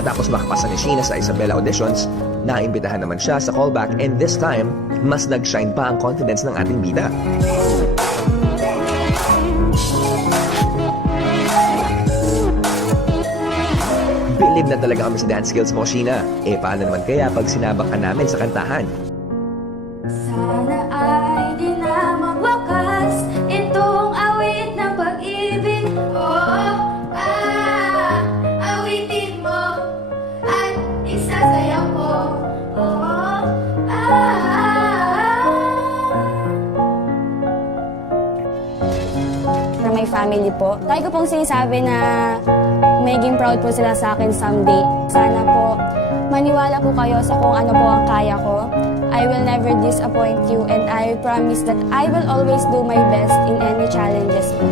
Matapos makapasa ni Sheena sa Isabela auditions, naimbitahan naman siya sa callback and this time, mas nag-shine pa ang confidence ng ating bida. Bilib na talaga kami sa dance skills mo, Sheena. Paano naman kaya pag sinabak ka namin sa kantahan? Sana ay di na magwakas itong awit ng pag-ibig. Awitin mo at isasayaw ko. For my family po, lagi ko pong sinasabi na maging proud po sila sa akin someday. Sana po maniwala po kayo sa kung ano po ang kaya ko. I will never disappoint you and I promise that I will always do my best in any challenges po.